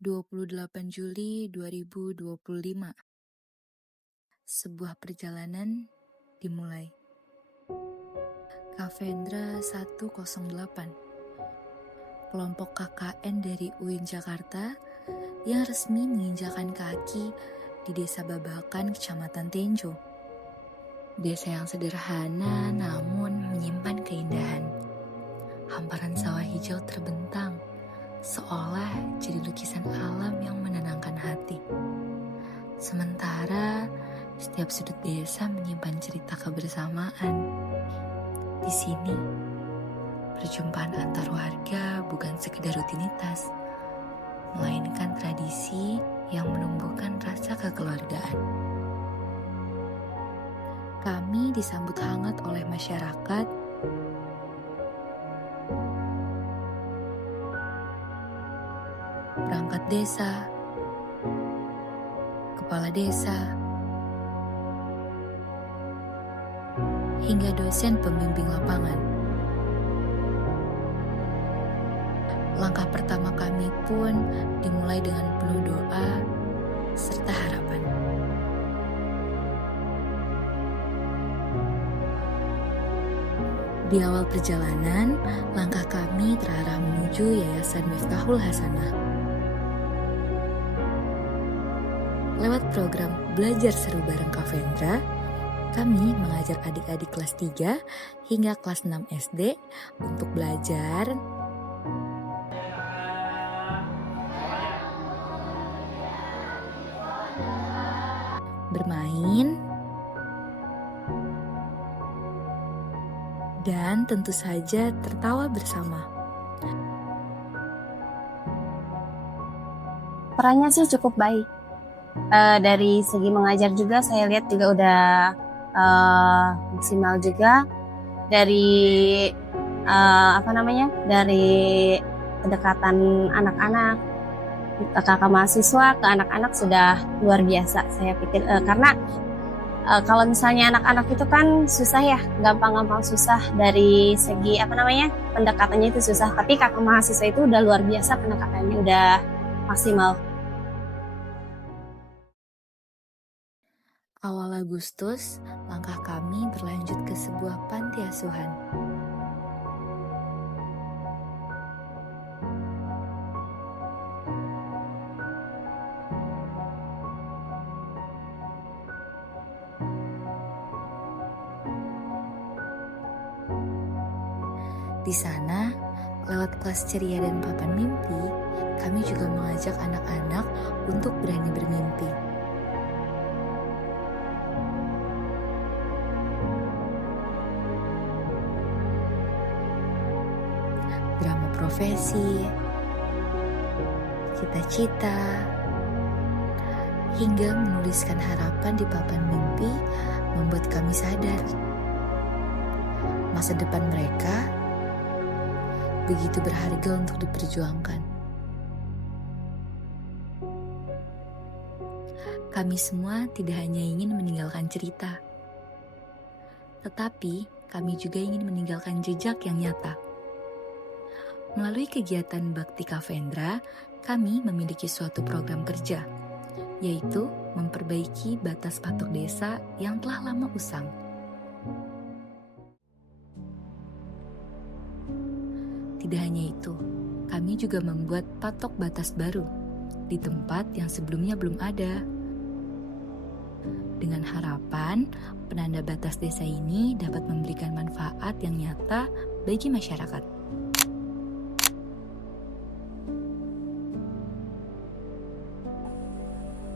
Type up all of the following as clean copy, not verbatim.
28 Juli 2025. Sebuah perjalanan dimulai. Kavendra 108. Kelompok KKN dari UIN Jakarta yang resmi menginjakan kaki di Desa Babakan, Kecamatan Tenjo. Desa yang sederhana namun menyimpan keindahan. Hamparan sawah hijau terbentang, seolah jadi lukisan alam yang menenangkan hati. Sementara setiap sudut desa menyimpan cerita kebersamaan. Di sini, perjumpaan antar warga bukan sekedar rutinitas, melainkan tradisi yang menumbuhkan rasa kekeluargaan. Kami disambut hangat oleh masyarakat perangkat desa, kepala desa, hingga dosen pembimbing lapangan. Langkah pertama kami pun dimulai dengan penuh doa serta harapan. Di awal perjalanan, langkah kami terarah menuju Yayasan Miftahul Hasanah. Lewat program Belajar Seru bareng Kavendra, kami mengajar adik-adik kelas 3 hingga kelas 6 SD untuk belajar bermain, dan tentu saja tertawa bersama. Perannya sih cukup baik. Dari segi mengajar juga saya lihat juga udah maksimal juga. Dari dari kedekatan anak-anak, kakak mahasiswa ke anak-anak sudah luar biasa. Saya pikir karena kalau misalnya anak-anak itu kan susah ya, gampang-gampang susah dari segi pendekatannya itu susah. Tapi kakak mahasiswa itu udah luar biasa, pendekatannya udah maksimal. Awal Agustus, langkah kami berlanjut ke sebuah panti asuhan. Di sana, lewat kelas ceria dan papan mimpi, kami juga mengajak anak-anak untuk berani bermimpi. Drama profesi, cita-cita, hingga menuliskan harapan di papan mimpi membuat kami sadar masa depan mereka begitu berharga untuk diperjuangkan. Kami semua tidak hanya ingin meninggalkan cerita, tetapi kami juga ingin meninggalkan jejak yang nyata. Melalui kegiatan Bakti Kavendra, kami memiliki suatu program kerja, yaitu memperbaiki batas patok desa yang telah lama usang. Tidak hanya itu, kami juga membuat patok batas baru di tempat yang sebelumnya belum ada. Dengan harapan, penanda batas desa ini dapat memberikan manfaat yang nyata bagi masyarakat.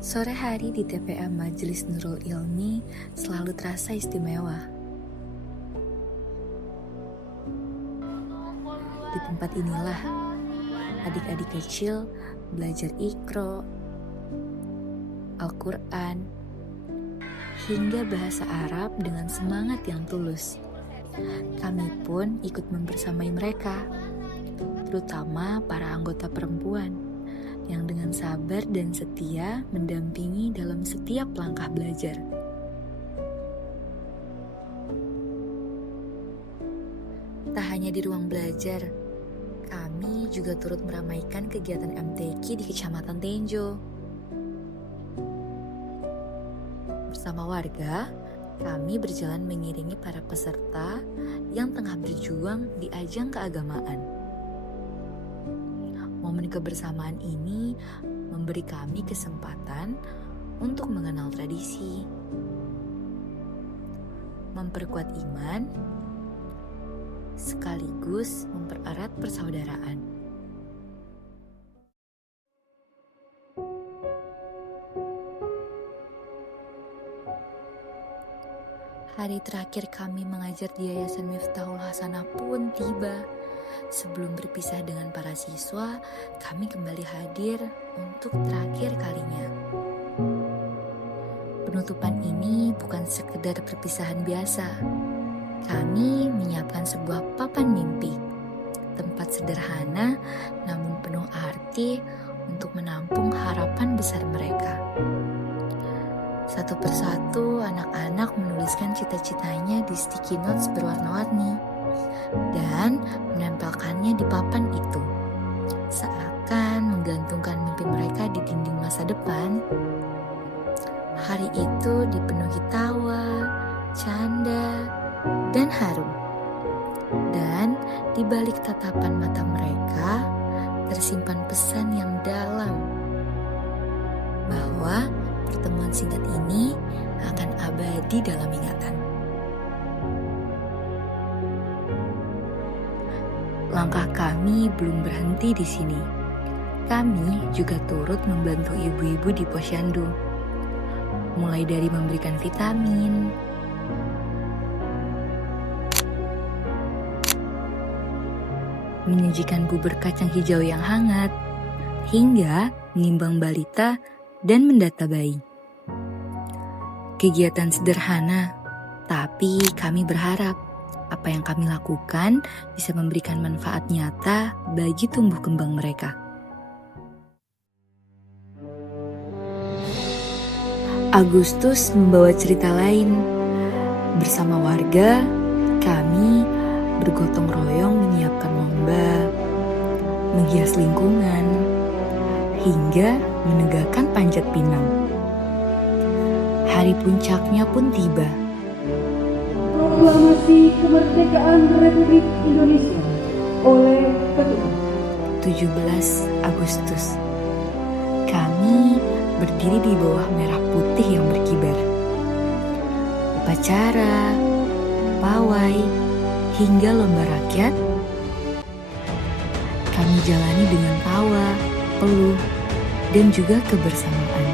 Sore hari di TPA Majelis Nurul Ilmi selalu terasa istimewa. Di tempat inilah adik-adik kecil belajar Iqra, Al-Quran, hingga bahasa Arab dengan semangat yang tulus. Kami pun ikut membersamai mereka, terutama para anggota perempuan yang dengan sabar dan setia mendampingi dalam setiap langkah belajar. Tak hanya di ruang belajar, Kami juga turut meramaikan kegiatan MTQ di Kecamatan Tenjo. Bersama warga, kami berjalan mengiringi para peserta yang tengah berjuang di ajang keagamaan. Momen kebersamaan ini memberi kami kesempatan untuk mengenal tradisi, memperkuat iman, sekaligus mempererat persaudaraan. Hari terakhir kami mengajar di Yayasan Miftahul Hasanah pun tiba. Sebelum berpisah dengan para siswa, kami kembali hadir untuk terakhir kalinya. Penutupan ini bukan sekedar perpisahan biasa. Kami menyiapkan sebuah papan mimpi, tempat sederhana namun penuh arti untuk menampung harapan besar mereka. Satu persatu anak-anak menuliskan cita-citanya di sticky notes berwarna-warni dan menempelkannya di papan itu, seakan menggantungkan mimpi mereka di dinding masa depan. Hari itu dipenuhi tawa, canda, dan harum. Dan di balik tatapan mata mereka tersimpan pesan yang dalam bahwa pertemuan singkat ini akan abadi dalam ingatan. Langkah kami belum berhenti di sini. Kami juga turut membantu ibu-ibu di posyandu, mulai dari memberikan vitamin, menyajikan bubur kacang hijau yang hangat, hingga menimbang balita dan mendata bayi. Kegiatan sederhana, tapi kami berharap apa yang kami lakukan bisa memberikan manfaat nyata bagi tumbuh kembang mereka. Agustus membawa cerita lain. Bersama warga, kami bergotong royong menyiapkan lomba, menghias lingkungan, hingga menegakkan panjat pinang. Hari puncaknya pun tiba. Proklamasi Kemerdekaan Republik Indonesia oleh Ketua 17 Agustus. Kami berdiri di bawah merah putih yang berkibar. Upacara, pawai, hingga lomba rakyat kami jalani dengan tawa, peluh, dan juga kebersamaan.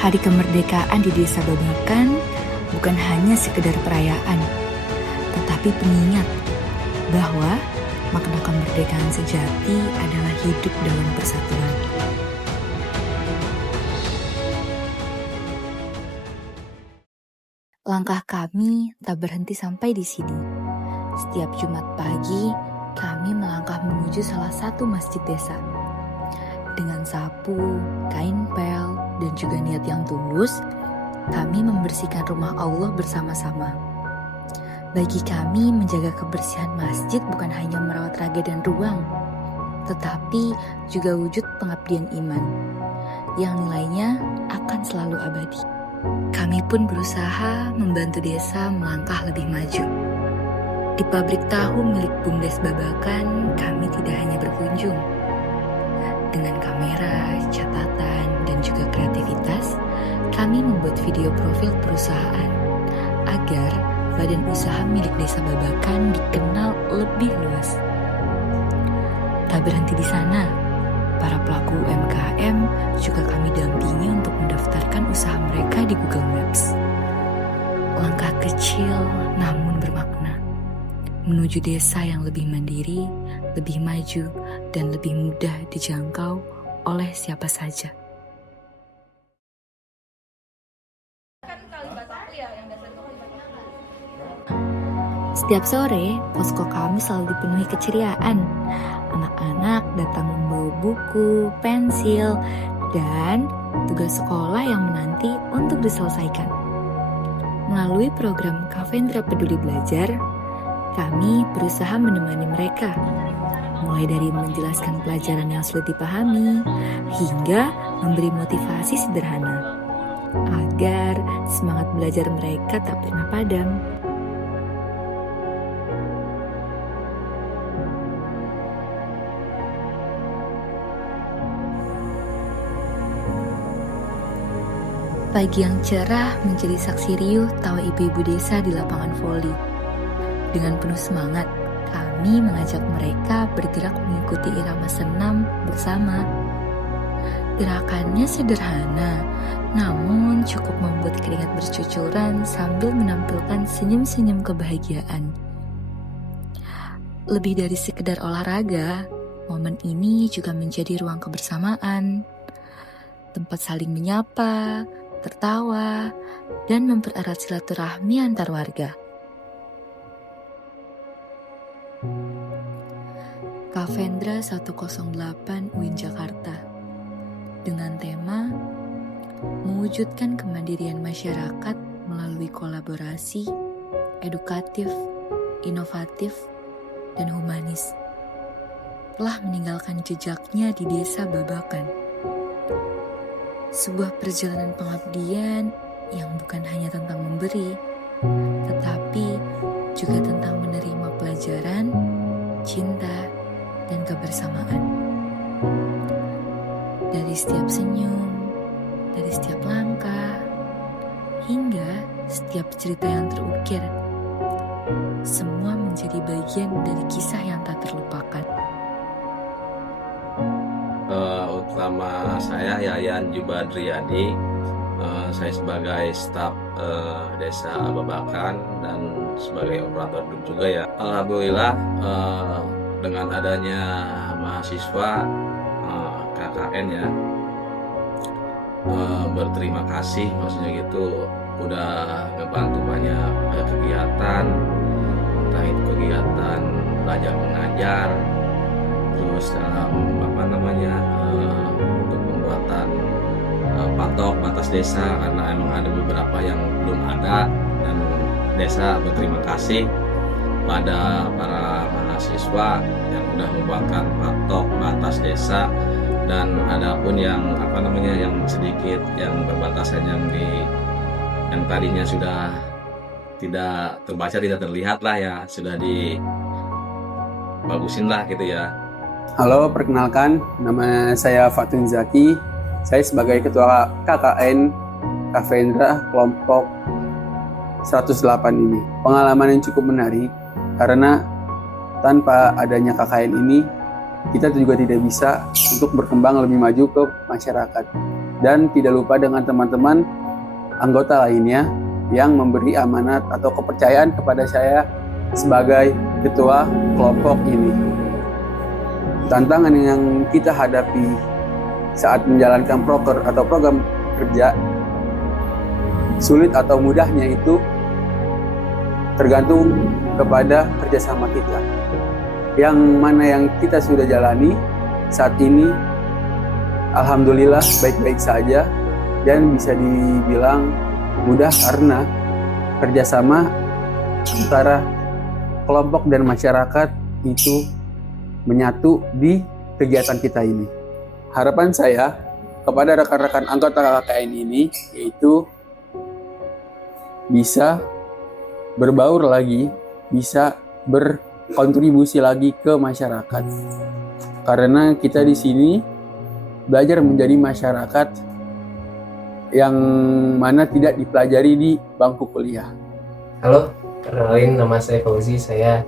Hari kemerdekaan di Desa Babakan bukan hanya sekedar perayaan, tetapi pengingat bahwa makna kemerdekaan sejati adalah hidup dalam persatuan. Langkah kami tak berhenti sampai di sini. Setiap Jumat pagi, kami melangkah menuju salah satu masjid desa. Dengan sapu, kain pel, dan juga niat yang tulus, kami membersihkan rumah Allah bersama-sama. Bagi kami, menjaga kebersihan masjid bukan hanya merawat raga dan ruang, tetapi juga wujud pengabdian iman, yang nilainya akan selalu abadi. Kami pun berusaha membantu desa melangkah lebih maju. Di pabrik tahu milik BUMDes Babakan, kami tidak hanya berkunjung. Dengan kamera, catatan, dan juga kreativitas, kami membuat video profil perusahaan agar badan usaha milik Desa Babakan dikenal lebih luas. Tak berhenti di sana, para pelaku UMKM juga kami dampingi untuk mendaftarkan usaha mereka di Google Maps. Langkah kecil namun bermakna, menuju desa yang lebih mandiri, lebih maju, dan lebih mudah dijangkau oleh siapa saja. Setiap sore, posko kami selalu dipenuhi keceriaan. Anak-anak datang membawa buku, pensil, dan tugas sekolah yang menanti untuk diselesaikan. Melalui program Kavendra Peduli Belajar, Kami berusaha menemani mereka, mulai dari menjelaskan pelajaran yang sulit dipahami, hingga memberi motivasi sederhana, agar semangat belajar mereka tak pernah padam. Pagi yang cerah menjadi saksi riuh tawa ibu-ibu desa di lapangan voli. Dengan penuh semangat, kami mengajak mereka bergerak mengikuti irama senam bersama. Gerakannya sederhana, namun cukup membuat keringat bercucuran sambil menampilkan senyum-senyum kebahagiaan. Lebih dari sekedar olahraga, momen ini juga menjadi ruang kebersamaan, tempat saling menyapa, tertawa, dan mempererat silaturahmi antar warga. Kavendra 108 UIN Jakarta dengan tema mewujudkan kemandirian masyarakat melalui kolaborasi, edukatif, inovatif, dan humanis telah meninggalkan jejaknya di Desa Babakan. Sebuah perjalanan pengabdian yang bukan hanya tentang memberi, tetapi juga tentang menerima pelajaran, cinta, dan kebersamaan. Dari setiap senyum, dari setiap langkah, hingga setiap cerita yang terukir, semua menjadi bagian dari kisah yang tak terlupakan. Utama saya Yayan Jubadriyadi, saya sebagai staf Desa Babakan dan sebagai operator juga ya. Alhamdulillah dengan adanya mahasiswa KKN ya, berterima kasih maksudnya gitu, udah ngebantu banyak kegiatan, entah itu kegiatan belajar mengajar, terus untuk pembuatan patok batas desa, karena emang ada beberapa yang belum ada, dan desa berterima kasih pada para mahasiswa yang sudah membuatkan patok batas desa, dan ada pun yang yang sedikit yang berbatasan yang tadinya sudah tidak terbaca, tidak terlihat lah ya, sudah dibagusin lah gitu ya. Halo, perkenalkan, nama saya Fatun Zaki. Saya sebagai Ketua KKN Kavendra kelompok 108 ini. Pengalaman yang cukup menarik, karena tanpa adanya KKN ini, kita juga tidak bisa untuk berkembang lebih maju ke masyarakat. Dan tidak lupa dengan teman-teman anggota lainnya yang memberi amanat atau kepercayaan kepada saya sebagai Ketua kelompok ini. Tantangan yang kita hadapi saat menjalankan proker atau program kerja, sulit atau mudahnya itu tergantung kepada kerjasama kita. Yang mana yang kita sudah jalani saat ini, alhamdulillah baik-baik saja dan bisa dibilang mudah karena kerjasama antara kelompok dan masyarakat itu menyatu di kegiatan kita ini. Harapan saya kepada rekan-rekan anggota KKN ini yaitu bisa berbaur lagi, bisa berkontribusi lagi ke masyarakat. Karena kita di sini belajar menjadi masyarakat yang mana tidak dipelajari di bangku kuliah. Halo, kenalin, nama saya Fauzi, saya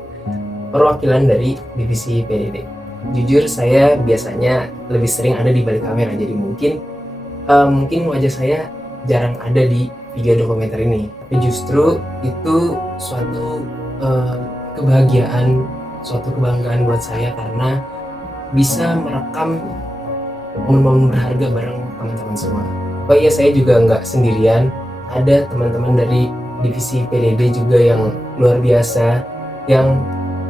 perwakilan dari divisi PDD. Jujur saya biasanya lebih sering ada di balik kamera, jadi mungkin wajah saya jarang ada di video dokumenter ini. Tapi justru itu suatu kebahagiaan, suatu kebanggaan buat saya karena bisa merekam momen-momen berharga bareng teman-teman semua. Oh iya, saya juga nggak sendirian, ada teman-teman dari divisi PDD juga yang luar biasa, yang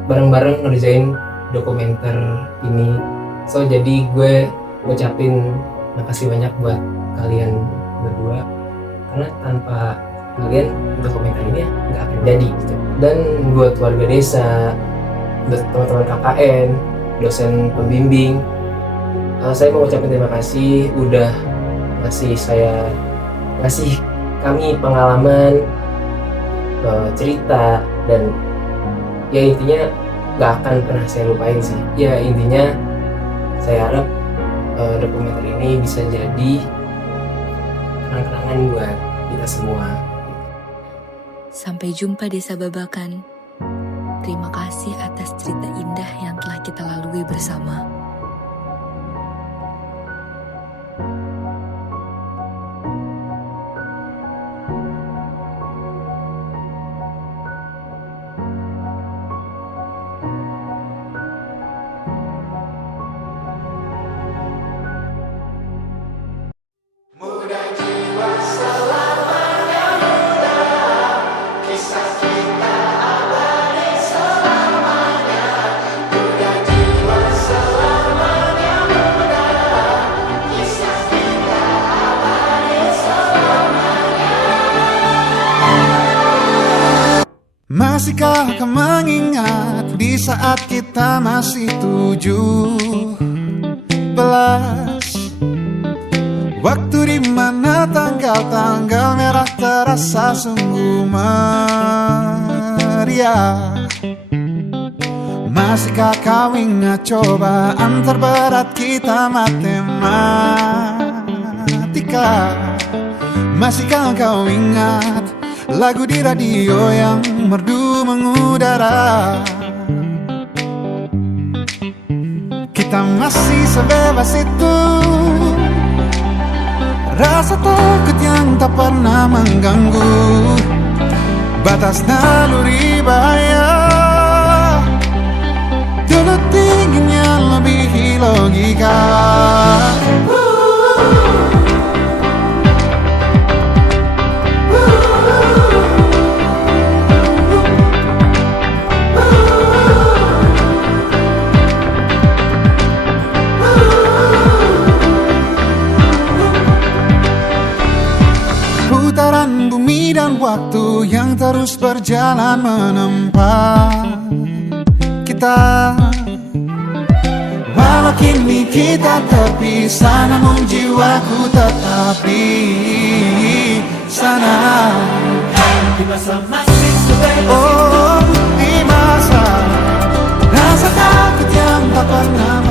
bareng-bareng ngerjain dokumenter ini. So jadi gue ngucapin makasih banyak buat kalian berdua, karena tanpa kalian dokumenter ini nggak akan jadi gitu. Dan buat warga desa, buat teman-teman KKN, dosen pembimbing, saya mau ucapin terima kasih udah ngasih kami pengalaman, cerita, dan ya intinya nggak akan pernah saya lupain sih. Ya intinya saya harap dokumenter ini bisa jadi kenang-kenangan buat kita semua. Sampai jumpa Desa Babakan. Terima kasih atas cerita indah yang telah kita lalui bersama. Masihkah kau mengingat di saat kita masih 17? Waktu di mana tanggal-tanggal merah terasa sungguh meriah. Masihkah kau ingat cobaan terberat kita matematika? Masihkah kau ingat lagu di radio yang merdu mengudara? Kita masih sebebas itu, rasa takut yang tak pernah mengganggu batas naluri bahaya. Dulu tingginya lebih logika. Putaran bumi dan waktu yang terus berjalan menempa kita. Walau kini kita terpisah, namun jiwaku tetap di sana. Di masa masih sebebas itu, di masa rasa takut yang tak pernah